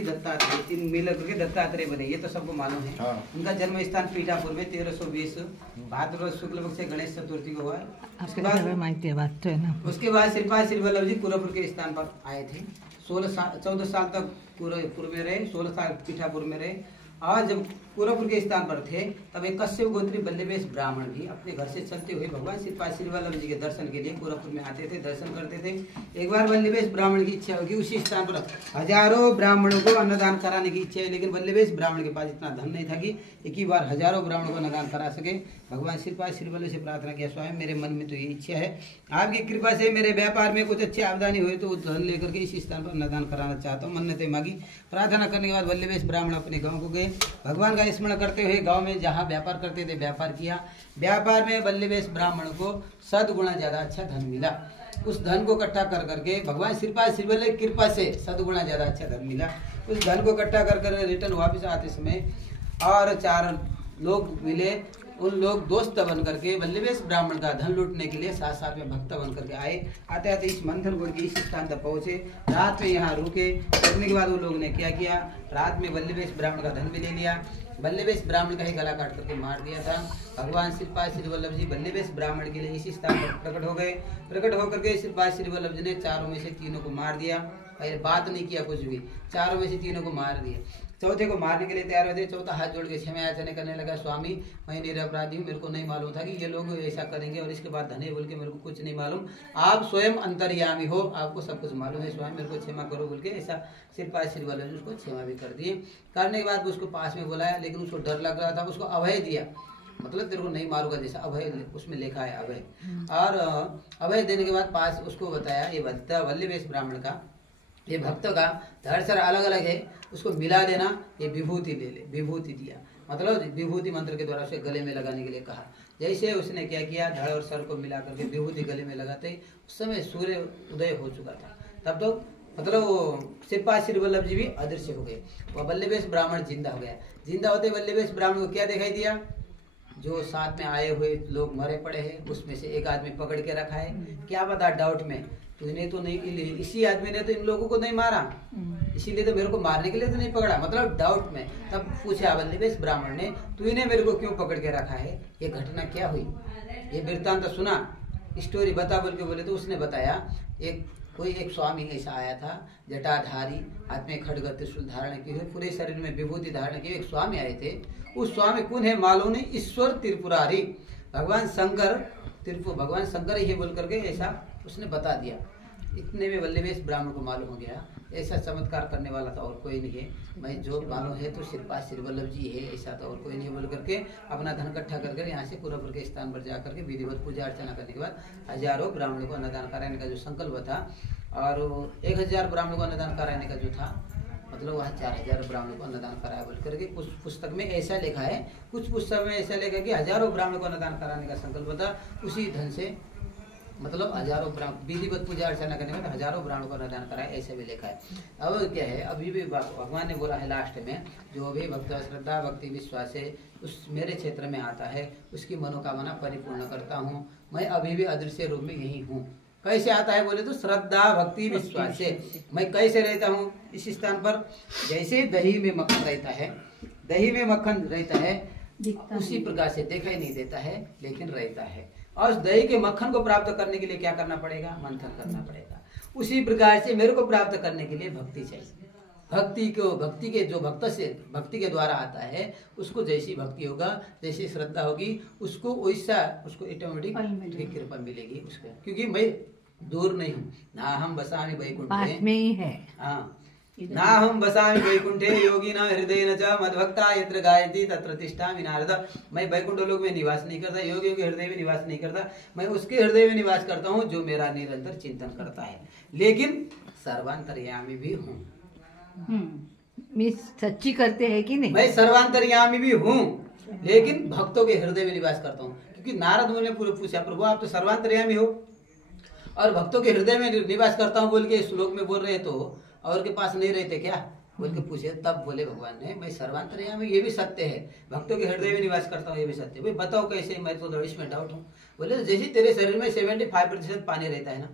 दत्तात्रेय, तीन मिल करके दत्तात्रेय बने, ये तो सबको मालूम है। हाँ। उनका जन्म स्थान पीठापुर में 1320 भाद्रपद शुक्ल पक्ष से गणेश चतुर्थी को हुआ। उसके बाद श्रीपाद श्री वल्लभ जी पूर्वपुर के स्थान पर आए थे। 14 साल तक पूर्वपुर में रहे, 16 साल पीठापुर में रहे। और जब पूर्वपुर के स्थान पर थे तब एक कश्यप गोत्री बल्लभेश ब्राह्मण भी अपने घर से चलते हुए भगवान श्रीपाद श्री वल्लभ जी के दर्शन के लिए पूर्वपुर में आते थे, दर्शन करते थे। एक बार बल्लभेश ब्राह्मण की इच्छा होगी उसी स्थान पर हजारों ब्राह्मणों को अन्नदान कराने की इच्छा है, लेकिन बल्लभेश ब्राह्मण के पास इतना धन नहीं था कि एक ही बार हजारों ब्राह्मणों को अन्नदान करा सके। भगवान श्रीपाद श्री वल्लभ से प्रार्थना किया, स्वामी मेरे मन में तो ये इच्छा है, आपकी कृपा से मेरे व्यापार में कुछ अच्छी आमदनी हुई तो धन लेकर के इसी स्थान पर अन्नदान कराना चाहता हूँ। मन्नतें मांगी। प्रार्थना करने के बाद बल्लभेश ब्राह्मण अपने गाँव को गए, भगवान का स्मरण करते हुए गांव में जहां व्यापार करते थे व्यापार किया। व्यापार में बल्लभेश ब्राह्मण को 7 गुना ज्यादा अच्छा धन मिला। उस धन को इकट्ठा कर करके भगवान श्रीपाद श्री वल्लभ की कृपा से 7 गुना ज्यादा अच्छा धन मिला। उस धन को इकट्ठा कर कर रिटर्न वापस आते समय और 4 लोग मिले। उन लोग दोस्त बन करके बल्लभेश ब्राह्मण का धन लूटने के लिए साथ साथ में भक्त बन करके आए। आते आते इस मंथनगुड़ के इस स्थान तक पहुंचे, रात में यहाँ रुके। रुकने के बाद वो लोग ने क्या किया, रात में बल्लभेश ब्राह्मण का धन भी ले लिया। बल्लभेश ब्राह्मण का ही गला काट करके मार दिया था। भगवान श्रीपाद श्री वल्लभ जी बल्लभेश ब्राह्मण के लिए इसी स्थान पर प्रकट हो गए। प्रकट होकर के श्रीपाद श्री वल्लभ जी ने 4 में से 3 को मार दिया। बात नहीं किया कुछ भी, 4 में से 3 को मार दिया। चौथे को मारने के लिए तैयार हुए थे। चौथा हाथ जोड़ के क्षमा याचना करने लगा, स्वामी मैं निरपराधी हूँ, मेरे को नहीं मालूम था कि ये लोग ऐसा करेंगे और इसके बाद धने बोल के मेरे को कुछ नहीं मालूम, आप स्वयं अंतर्यामी हो, आपको सब कुछ मालूम है, स्वामी मेरे को क्षमा करो बोल के ऐसा श्रीपाद श्री वल्लभ जी उसको क्षमा भी कर दिए। करने के बाद उसको पास में बुलाया, लेकिन उसको डर लग रहा था, उसको अभय दिया, मतलब तेरे को नहीं मारूंगा जैसा अभय उसमें लिखा है अभय। और अभय देने के बाद पास उसको बताया ये भक्त बल्लभेश ब्राह्मण का, ये भक्त का धड़ सर अलग अलग है, उसको मिला देना, ये विभूति ले ले। विभूति दिया, मतलब विभूति मंत्र के द्वारा उसे गले में लगाने के लिए कहा। जैसे उसने क्या किया, धड़ और सर को मिला करके विभूति गले में लगाते उस समय सूर्य उदय हो चुका था। तब तो मतलब वो श्रीपाद श्री वल्लभ जी भी अदृश्य हो गए, वह बल्लभेश ब्राह्मण जिंदा हो गया। जिंदा होते बल्लभेश ब्राह्मण को क्या दिखाई दिया, जो साथ में आए हुए लोग मरे पड़े हैं उसमें से एक आदमी पकड़ के रखा है। क्या पता डाउट में तूने तो नहीं, इसी आदमी ने तो इन लोगों को नहीं मारा, इसीलिए तो मेरे को मारने के लिए तो नहीं पकड़ा, मतलब डाउट में। तब पूछा बल्लभेश ब्राह्मण ने, तूने मेरे को क्यों पकड़ के रखा है, ये घटना क्या हुई, ये वृत्तांत सुना, स्टोरी बता बोल के बोले। तो उसने बताया एक स्वामी ऐसा आया था, जटाधारी, हाथ में खड्ग त्रिशूल धारण किए हुए, पूरे शरीर में विभूति धारण किए एक स्वामी आए थे। उस स्वामी कौन है मालूम नहीं, ईश्वर त्रिपुरारी, भगवान शंकर ही बोल करके ऐसा उसने बता दिया। इतने में बल्लभेश ब्राह्मण को मालूम हो गया ऐसा चमत्कार करने वाला तो और कोई नहीं है, मैं जो मालूम है तो श्रीपाद श्री वल्लभ जी है, ऐसा तो और कोई नहीं बोल करके अपना धन इकट्ठा कर यहाँ से पूर्वपुर के स्थान पर जाकर के विधिवत पूजा अर्चना करने के बाद हजारों ब्राह्मणों को अन्नदान कराने का जो संकल्प था, और 1000 ब्राह्मणों को अन्नदान कराने का जो था, मतलब वहाँ 4000 ब्राह्मणों को अन्नदान कराया बोल करके कुछ पुस्तक में ऐसा लिखा है, कुछ पुस्तक में ऐसा लिखा कि हजारों ब्राह्मणों को अन्नदान कराने का संकल्प था। उसी धन से मतलब हजारों ब्राह्मण विधिवत पूजा अर्चना करने में हजारों ब्राह्मणों को अन्नदान कराया, ऐसे भी लिखा है। अब क्या है, अभी भी भगवान ने बोला है लास्ट में, जो भी भक्त श्रद्धा भक्ति विश्वास से उस मेरे क्षेत्र में आता है उसकी मनोकामना परिपूर्ण करता हूँ। मैं अभी भी अदृश्य रूप में यही हूँ। कैसे आता है बोले तो श्रद्धा भक्ति विश्वास से। मैं कैसे रहता हूँ इस स्थान पर, जैसे दही में मक्खन रहता है, दही में मक्खन रहता है उसी प्रकार से दिखाई नहीं देता है लेकिन रहता है। और उस दही के मक्खन को प्राप्त करने के लिए क्या करना पड़ेगा, मंथन करना पड़ेगा। उसी प्रकार से मेरे को प्राप्त करने के लिए भक्ति चाहिए। भक्ति के जो भक्ति के द्वारा आता है उसको जैसी भक्ति होगा, जैसी श्रद्धा होगी, उसको वैसा उसको ऑटोमेटिक कृपा मिलेगी उसको। क्योंकि मैं दूर नहीं हूँ, ना हम बसामी वैकुंठे में ही है, हाँ, ना हम बसामि वैकुंठे योगिना हृदयेन च मद्भक्ता यत्र गायन्ति तत्र तिष्ठामि नारद। मैं वैकुंठ लोक में निवास नहीं करता, योगियों के हृदय में निवास नहीं करता, मैं उसके हृदय में निवास करता हूँ जो मेरा निरंतर चिंतन करता है। लेकिन सर्वांतर्यामी भी हूँ। मैं सच्ची करते हैं कि नहीं, मैं सर्वांतर्यामी भी हूँ लेकिन भक्तों के हृदय में निवास करता हूँ। क्योंकि नारद मुनि ने पूरे पूछा, प्रभु आप तो सर्वांतर्यामी हो और भक्तों के हृदय में निवास करता हूँ बोल के श्लोक में बोल रहे, तो और के पास नहीं रहते क्या बोल के पूछे। तब बोले भगवान ने, मैं सर्वांतर्यामी ये भी सत्य है, भक्तों के हृदय में निवास करता हूँ ये भी सत्य है। भाई बताओ कैसे, मैं तो इसमें डाउट हूँ। बोले जैसे तेरे शरीर में 75% पानी रहता है ना,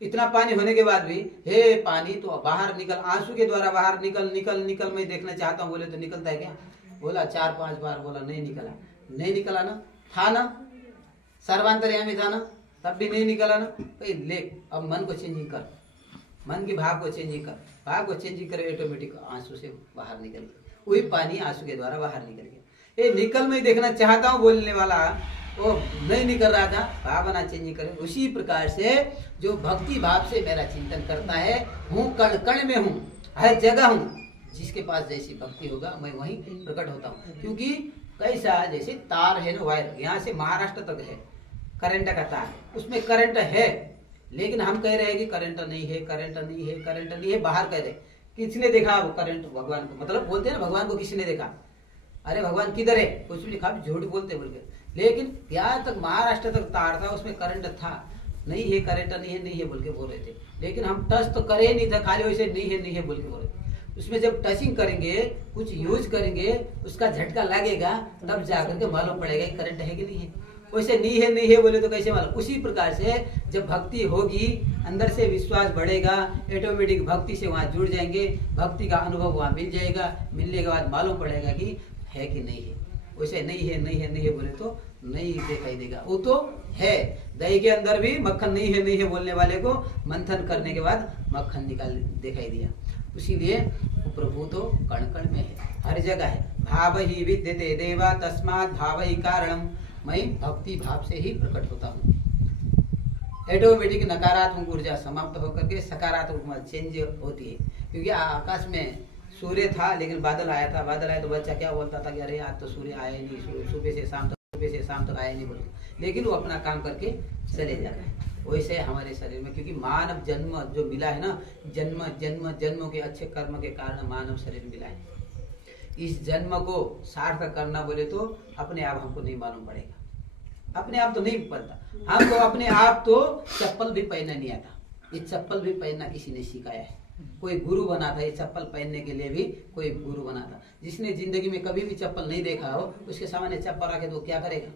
इतना पानी होने के बाद भी हे पानी तो बाहर निकल, आंसू के द्वारा बाहर निकल निकल निकल, मैं देखना चाहता हूँ। बोले तो निकलता है क्या? बोला 4-5 बार बोला, नहीं निकला। नहीं निकला ना, था ना सर्वांतर्यामी था ना, तब भी नहीं निकला ना। भाई ले, अब मन को चेंजिंग कर, मन के भाव को चेंजिंग कर, भाव को चेंजिंग करे, ऑटोमेटिक आंसू से बाहर निकल गया। वही पानी आंसू के द्वारा बाहर निकल गया। ये निकल मैं देखना चाहता हूँ बोलने वाला वो नहीं निकल रहा था, भावना चेंजिंग करे। उसी प्रकार से जो भक्ति भाव से मेरा चिंतन करता है, हूँ कण कण में हूँ, हर जगह हूँ, जिसके पास जैसी भक्ति होगा मैं वहीं प्रकट होता हूँ। क्योंकि कैसा, जैसे तार है ना, वायर यहाँ से महाराष्ट्र तक है, करंट का तार, उसमें करंट है, लेकिन हम कह रहे हैं कि करंट नहीं है, करंट नहीं है, करंट नहीं है। बाहर कह रहे किसने देखा वो करंट? भगवान को, मतलब बोलते हैं ना भगवान को किसने देखा? अरे भगवान किधर है? कुछ भी लिखा, झूठ बोलते बोल के। लेकिन यहाँ तक महाराष्ट्र तक तार था, उसमें करंट था। नहीं है, करंट नहीं है, नहीं है बोल के बोल रहे थे। लेकिन हम टच तो करे नहीं था, खाली वैसे नहीं है बोल के बोल रहे थे। उसमें जब टचिंग करेंगे, कुछ यूज करेंगे, उसका झटका लगेगा, तब जाकर के मालूम पड़ेगा कि करंट है कि नहीं है। वैसे नहीं है बोले तो कैसे मालूम? उसी प्रकार से जब भक्ति होगी, अंदर से विश्वास बढ़ेगा, ऑटोमेटिक भक्ति से वहां जुड़ जाएंगे, भक्ति का अनुभव वहां मिल जाएगा। मिलने के बाद मालूम पड़ेगा कि है कि नहीं है। वैसे नहीं है बोले तो नहीं दिखाई देगा, वो तो है। दही के अंदर भी मक्खन नहीं है बोलने वाले को मंथन करने के बाद मक्खन निकाल दिखाई दिया। इसीलिए प्रभु तो कण कण में है, हर जगह है। भाव ही विद्यते देवा तस्मात् भाव ही कारणम। मैं भक्ति भाव से ही प्रकट होता हूँ। ऑटोमेटिक नकारात्मक ऊर्जा समाप्त होकर के सकारात्मक चेंज होती है। क्योंकि आकाश में सूर्य था, लेकिन बादल आया था। बादल आया तो बच्चा क्या बोलता था कि अरे आज तो सूर्य आया नहीं, सुबह से शाम तक आया नहीं बोलते। लेकिन वो अपना काम करके चले जाता है। वैसे हमारे शरीर में, क्योंकि मानव जन्म जो मिला है ना, जन्मों के अच्छे कर्म के कारण मानव शरीर मिला है। इस जन्म को सार्थक करना बोले तो अपने आप हमको नहीं मालूम पड़ेगा, अपने आप तो नहीं पड़ता हमको। अपने आप तो चप्पल भी पहनना नहीं आता। ये चप्पल भी पहनना किसी ने सिखाया है, कोई गुरु बना था। ये चप्पल पहनने के लिए भी कोई गुरु बना था। जिसने जिंदगी में कभी भी चप्पल नहीं देखा हो, उसके सामने चप्पल रखे तो क्या करेगा?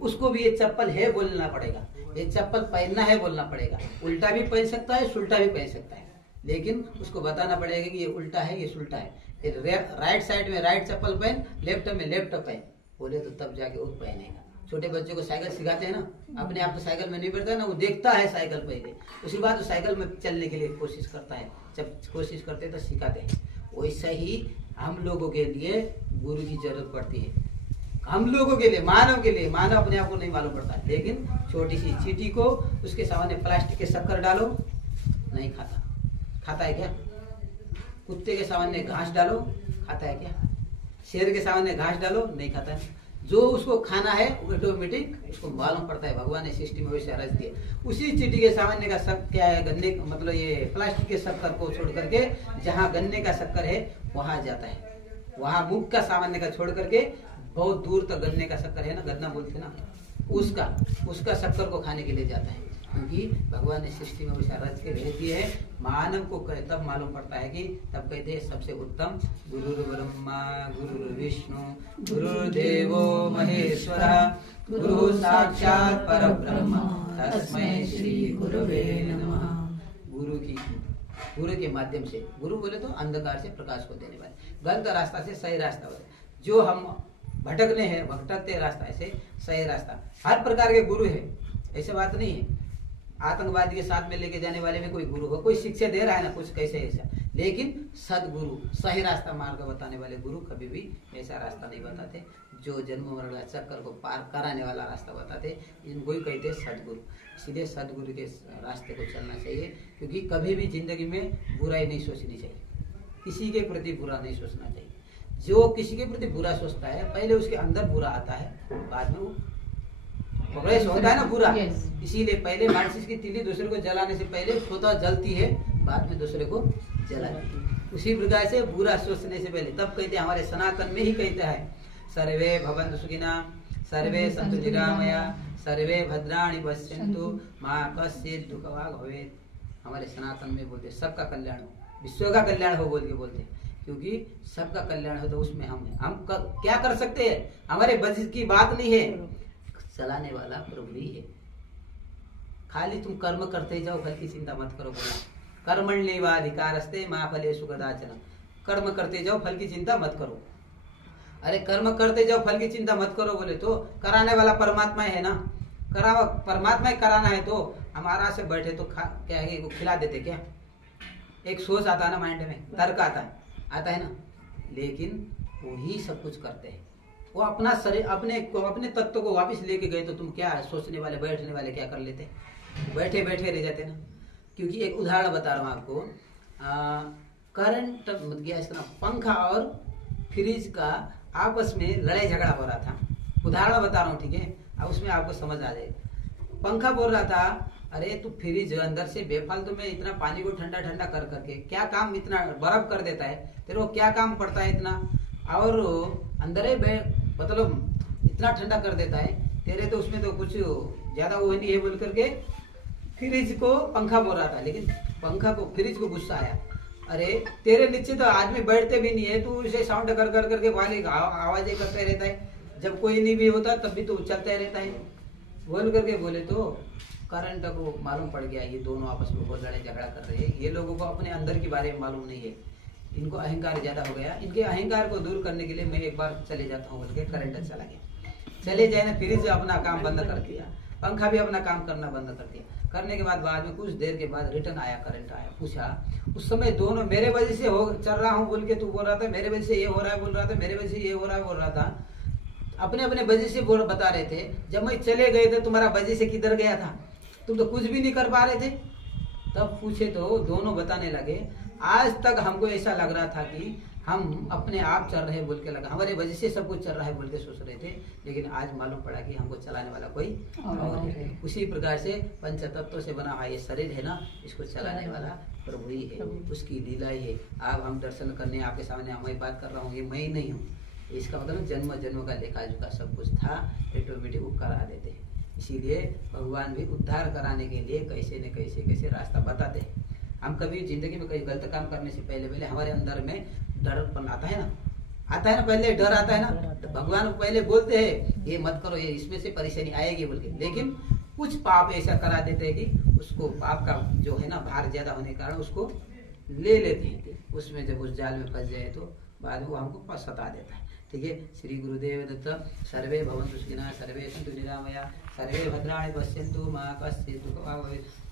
उसको भी ये चप्पल है बोलना पड़ेगा, ये चप्पल पहनना है बोलना पड़ेगा। उल्टा भी पहन सकता है, सुल्टा भी पहन सकता है, लेकिन उसको बताना पड़ेगा कि ये उल्टा है, ये सुल्टा है। राइट साइड में राइट चप्पल पहन, लेफ्ट में लेफ्ट पहन बोले तो तब जाके वो पहनेगा। छोटे बच्चों को साइकिल सिखाते हैं ना, अपने आप तो साइकिल में नहीं बैठता है ना, वो देखता है साइकिल पहले, उसके बाद वो साइकिल में चलने के लिए कोशिश करता है। जब कोशिश करते हैं तो सिखाते हैं। वैसा ही हम लोगों के लिए गुरु की जरूरत पड़ती है। हम लोगों के लिए, मानव के लिए। मानव अपने आप को नहीं मालूम पड़ता, लेकिन छोटी सी चींटी को उसके सामने प्लास्टिक के शक्कर डालो, नहीं खाता। खाता है क्या? कुत्ते के सामने घास डालो, खाता है क्या? शेर के सामने घास डालो, नहीं खाता है। जो उसको खाना है ऑटोमेटिक उसको मालूम पड़ता है। भगवान ने सृष्टि में वैसे रच दिया। उसी चींटी के सामने का शक्कर क्या है? गन्ने, मतलब ये प्लास्टिक के शक्कर को छोड़ करके जहाँ गन्ने का शक्कर है वहां जाता है। वहां मुख का सामान्य का छोड़ करके बहुत दूर तक गन्ने का शक्कर है ना, गन्ना बोलते ना, उसका शक्कर को खाने के लिए जाता है। क्योंकि भगवान ने सृष्टि में वैसा रच के भेज दिए है। मानव को तब मालूम पड़ता है कि तब कहते हैं सबसे उत्तम गुरु ब्रह्मा गुरु विष्णु गुरुदेवो महेश्वरः गुरु साक्षात् परब्रह्म तस्मै श्री गुरुवे नमः। गुरु के माध्यम से, गुरु बोले तो अंधकार से प्रकाश को देने वाले, गलत रास्ता से सही रास्ता वाले, जो हम भटकते रास्ता से सही रास्ता। हर प्रकार के गुरु है, ऐसे बात नहीं है। आतंकवादी के साथ में लेके जाने वाले में कोई गुरु हो, कोई शिक्षा दे रहा है ना कुछ कैसे ऐसा, लेकिन सदगुरु, सही रास्ता मार्ग बताने वाले गुरु कभी भी ऐसा रास्ता नहीं बताते जो जन्म मरण का चक्कर को पार कराने वाला रास्ता बताते। इनको ही कहते सदगुरु। इसलिए सदगुरु के रास्ते को चलना चाहिए। क्योंकि कभी भी जिंदगी में बुराई नहीं सोचनी चाहिए, किसी के प्रति बुरा नहीं सोचना चाहिए। जो किसी के प्रति बुरा सोचता है, पहले उसके अंदर बुरा आता है, बाद में वो प्रोग्रेस होता है ना बुरा। इसीलिए पहले माचिस की तीली दूसरे को जलाने से पहले स्वतः जलती है, बाद में दूसरे को जलाती है। उसी प्रकार से बुरा सोचने से पहले, तब कहते हैं हमारे सनातन में ही कहता है सर्वे भवन्तु सुखिनः सर्वे सन्तु निरामया सर्वे भद्राणि पश्यन्तु मा कश्चित् दुःखभाग् भवेत्। हमारे सनातन में बोलते सबका कल्याण हो, विश्व का कल्याण हो बोल के बोलते हैं। क्योंकि सबका कल्याण हो तो उसमें हम क्या कर सकते हैं? हमारे बस की बात नहीं है, चलाने वाला प्रभु ही है। खाली तुम कर्म करते ही जाओ, फल की चिंता मत करो। बोला कर्मण्येवाधिकारस्ते मा फलेषु कदाचन, कर्म करते जाओ, फल की चिंता मत करो। अरे कर्म करते जाओ, फल की चिंता मत करो बोले तो कराने वाला परमात्मा है ना, परमात्मा ही कराना है तो हमारा से बैठे तो क्या है वो खिला देते क्या? एक सोच आता है ना माइंड में, तर्क आता है ना, लेकिन वो ही सब कुछ करते हैं। वो अपना शरीर अपने तत्व को वापस लेके गए तो तुम क्या सोचने वाले बैठने वाले क्या कर लेते? बैठे बैठे रह जाते ना। क्योंकि एक उदाहरण बता रहा हूँ आपको, करंट गया इसका पंखा और फ्रिज का आपस में लड़ाई झगड़ा हो रहा था। उदाहरण बता रहा हूँ, ठीक है? अब उसमें आपको समझ आ जाएगा। पंखा बोल रहा था, अरे तू फ्रिज अंदर से बेफालतू में इतना पानी को ठंडा ठंडा कर करके क्या काम, इतना बर्फ कर देता है, तेरे को क्या काम पड़ता है इतना, और अंदर ही मतलब इतना ठंडा कर देता है, तेरे तो उसमें तो कुछ ज्यादा वो नहीं है बोल करके फ्रिज को पंखा बोल रहा था। लेकिन पंखा को फ्रिज को गुस्सा आया, अरे तेरे नीचे तो आदमी बैठते भी नहीं है, तू इसे साउंड कर कर करके वाले आवाजें करते रहता है, जब कोई नहीं भी होता तब भी तो चलता रहता है बोल करके बोले तो करंट को मालूम पड़ गया ये दोनों आपस में बहुत लड़ाई झगड़ा कर रहे हैं। ये लोगों को अपने अंदर के बारे में मालूम नहीं है, इनको अहंकार ज्यादा हो गया। इनके अहंकार को दूर करने के लिए मैं एक बार चले जाता हूँ बोल के करंट चला गया। चले जाए ना, फ्रिज अपना काम बंद कर दिया, पंखा भी अपना काम करना बंद कर दिया। करने के बाद में कुछ देर के बाद रिटर्न आया, करंट आया, पूछा उस समय दोनों मेरे वजह से हो चल रहा हूँ बोल के तू बोल रहा था, मेरे वजह से ये हो रहा है बोल रहा था, मेरे वजह से ये हो रहा है बोल रहा था, अपने अपने वजह से बता रहे थे। जब मैं चले गए थे तुम्हारा वजह से किधर गया था, तुम तो कुछ भी नहीं कर पा रहे थे। तब पूछे तो दोनों बताने लगे, आज तक हमको ऐसा लग रहा था कि हम अपने आप चल रहे बोल के लगा, हमारे वजह से सब कुछ चल रहा है बोल के सोच रहे थे, लेकिन आज मालूम पड़ा कि हमको चलाने वाला कोई और है। उसी प्रकार से पंच तत्वों से बना हुआ ये शरीर है ना, इसको चलाने वाला प्रभु ही है, उसकी लीला ही है। आप हम दर्शन करने आपके सामने मैं बात कर रहा हूँ, ये मैं ही नहीं हूँ। इसका मतलब जन्म जन्म का लेखा जोखा सब कुछ था, ऑटोमेटिक वो करा देते हैं। इसीलिए भगवान भी उद्धार कराने के लिए कैसे न कैसे रास्ता बताते हैं। हम कभी जिंदगी में कहीं गलत काम करने से पहले हमारे अंदर में डरपन आता है ना, पहले डर आता है ना, तो भगवान पहले बोलते हैं ये मत करो, ये इसमें से परेशानी आएगी बोल के, लेकिन कुछ पाप ऐसा करा देते हैं कि उसको पाप का जो है ना भार ज्यादा होने के कारण उसको ले लेते हैं। उसमें जब उस जाल में फंस जाए तो बाद में वो हमको सता देता है। ठीक है, श्री गुरुदेव दत्त। सर्वे भवन्तु सुखिनः, सर्वे सन्तु निरामया, सर्वे भद्राणि पश्यन्तु मा कश्चित् दुःखभाग् भवेत्।